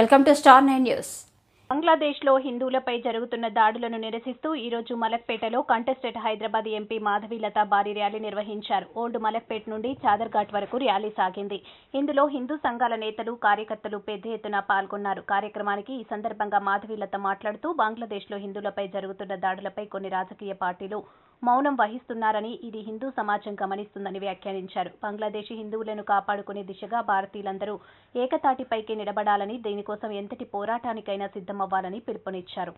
Welcome to star 9 news. బంగ్లాదేశ్లో హిందువులపై జరుగుతున్న దాడులను నిరసిస్తూ ఈరోజు మలక్పేటలో కంటెస్టెడ్ హైదరాబాద్ ఎంపీ మాధవీలత భారీ ర్యాలీ నిర్వహించారు. ఓల్డ్ మలక్పేట్ నుండి చాదర్ఘాట్ వరకు ర్యాలీ సాగింది. ఇందులో హిందూ సంఘాల నేతలు, కార్యకర్తలు పెద్ద ఎత్తున పాల్గొన్నారు. కార్యక్రమానికి ఈ సందర్భంగా మాధవీలత మాట్లాడుతూ బంగ్లాదేశ్లో హిందువులపై జరుగుతున్న దాడులపై కొన్ని రాజకీయ పార్టీలు మౌనం వహిస్తున్నారని, ఇది హిందూ సమాజం గమనిస్తుందని వ్యాఖ్యానించారు. బంగ్లాదేశీ హిందువులను కాపాడుకునే దిశగా భారతీయులందరూ ఏకతాటిపైకి నిలబడాలని, దీనికోసం ఎంతటి పోరాటానికైనా సిద్ధమవ్వాలని పిలుపునిచ్చారు.